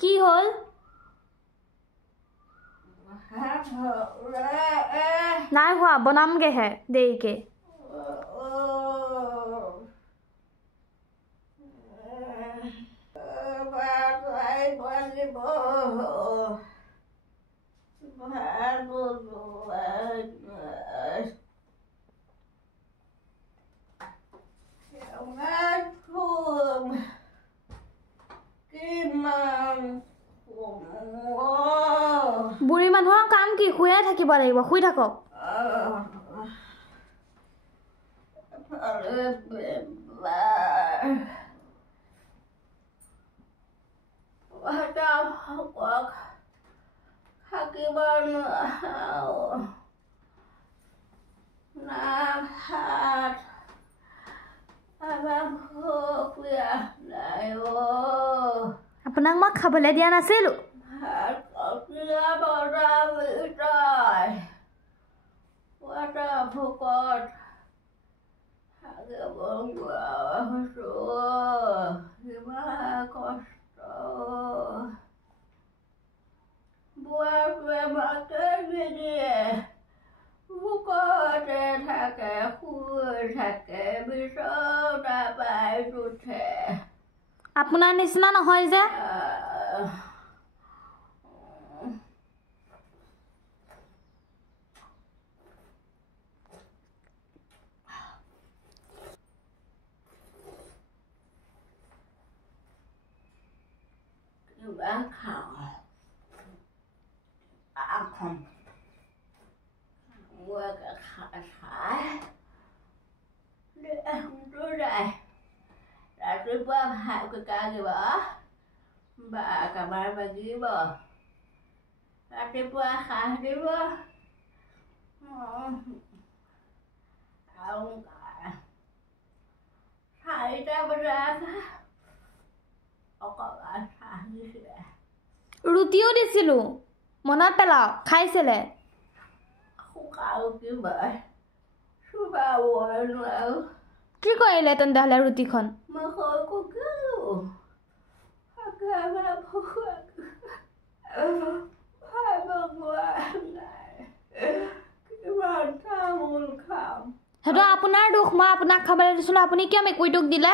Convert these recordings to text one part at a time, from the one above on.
কি হল নাই হোৱা বনামগেহে দেৰিকে বুঢ়ী মানুহৰ কাম কি শুয়ে থাকিব লাগিব শুই থাকক আপোনাক মই খাবলৈ দিয়া নাছিলো আপোনাৰ নিচিনা নহয় যে ৰুটিও দিছিলো মনত পেলাও খাইছিলে কি কৰিলে তেন্তে ৰুটিখন সেইটো আপোনাৰ দুখ মই আপোনাক খাবলৈ দিছিলো আপুনি কিয় মেকুৰীটোক দিলে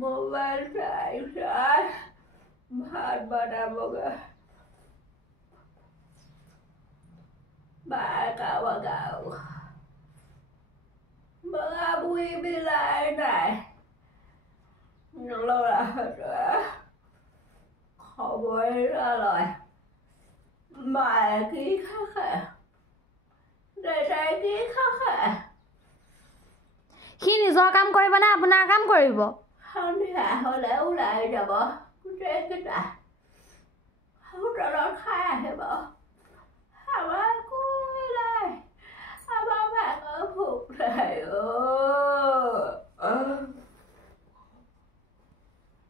মোবাইল চাই ভাত বনাবগৈ বুঢ়ী বিলাই নাই ল'ৰাহঁতে খবৰে নলয় মায়ে কি খাখে দেউতাই কি খাখে সি নিজৰ কাম কৰিব নে আপোনাৰ কাম কৰিব সন্ধিয়া হ'লে ওলাই যাব গোটেইকেইটা হোটেলত খাই আহিব আমাৰ নাই আমাৰ ভাগৰ ভোক নাই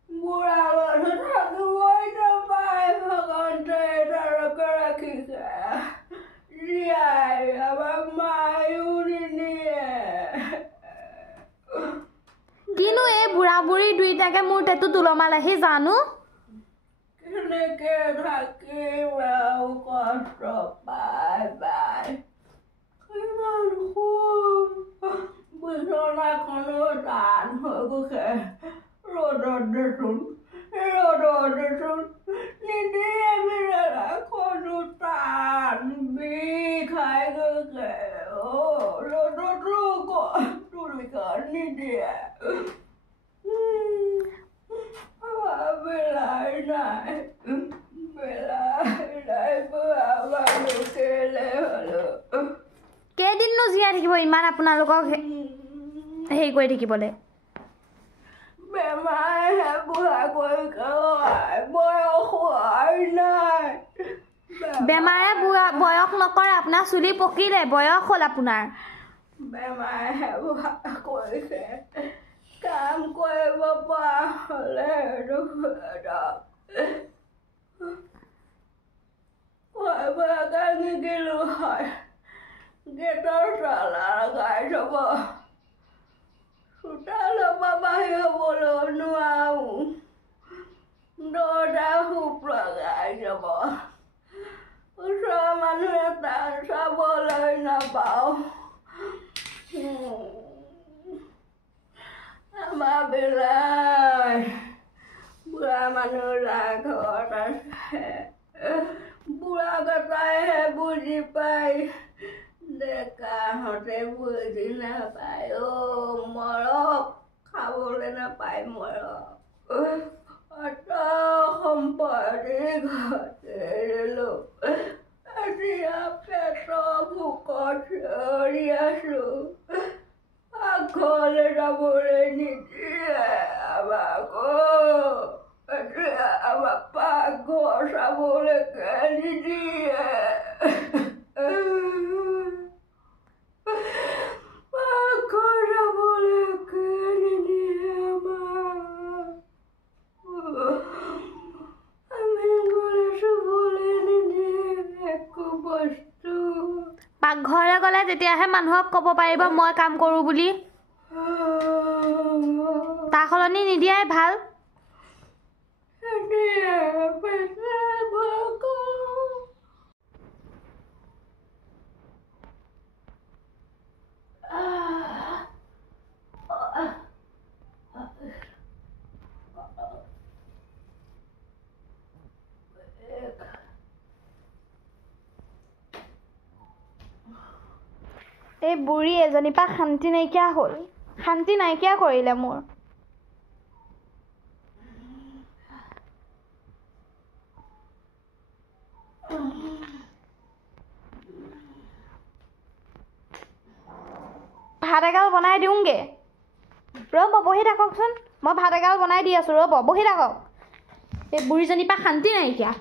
বুঢ়া মানুহ থাকিবই নাপায় ভগৱন্তে তালকে ৰাখিছে জীয়াই আমাৰ মায়ো নিনিয়ে কিনো এই বুঢ়া বুঢ়ী দুইটাকে মোৰ তেটো তুলমালেহি জানো কেনেকে থাকিম আৰু কষ্ট পাই পাই কিমান শুম বিচনাখনো টান হৈ গৈছে ৰ'দত দেচোন নিদিয়ে বিচনাখনো টান বিষাই গৈছে ৰ'দতো তুলিখন নিদিয়ে বেলাই নাই কেইদিননো জীয়াই থাকিব ইমান আপোনালোকক হেৰি কৰি থাকিবলৈ বেমাৰহে বুঢ়া কৰি বয়স হোৱাই নাই বেমাৰে বয়স নকৰে আপোনাৰ চুলি পকিলে বয়স হ'ল আপোনাৰ বেমাৰহে বুঢ়া কৰিছে কাম কৰিব পৰা হ'লে নিদিলো হয় গেটৰ তলা লগাই থ'ব চোতালৰ পৰা বাহিৰ হ'বলৈ নোৱাৰোঁ দৰ্জা হুপ লগাই থ'ব ওচৰৰ মানুহ এটা চাবলৈ নাপাওঁ আমাৰ বিলাই বুঢ়া মানুহ ঘৰত আছে বুঢ়া কথাইহে বুজি পায় ডেকাহঁতে বুজি নাপায় মৰক খাবলৈ নাপায় মৰক অত সম্পত্তি ঘৰতে এৰিলোঁ এতিয়া পেটৰ ভোকত চিঞৰি আছোঁ পাকঘৰলৈ যাবলৈ নিদিয়ে আমাক এতিয়া আমাৰ পাকঘৰ চাবলৈকে নিদিয়ে পাকঘৰ চাবলৈকে নিদিয়ে আমাক আমি গ'লে চুবলৈ নিদিয়ে একো বস্তু পাকঘৰলৈ গ'লে তেতিয়াহে মানুহক ক'ব পাৰিব মই কাম কৰোঁ বুলি তাৰ সলনি নিদিয়াই ভাল এই বুঢ়ী এজনীৰ পৰা শান্তি নাইকিয়া হ'ল শান্তি নাইকিয়া কৰিলে মোৰ ভাত এগাল বনাই দিওঁগে ৰ'ব বহি থাককচোন মই ভাত এগাল বনাই দি আছোঁ ৰ'ব বহি থাকক এই বুঢ়ীজনীৰ পৰা শান্তি নাইকিয়া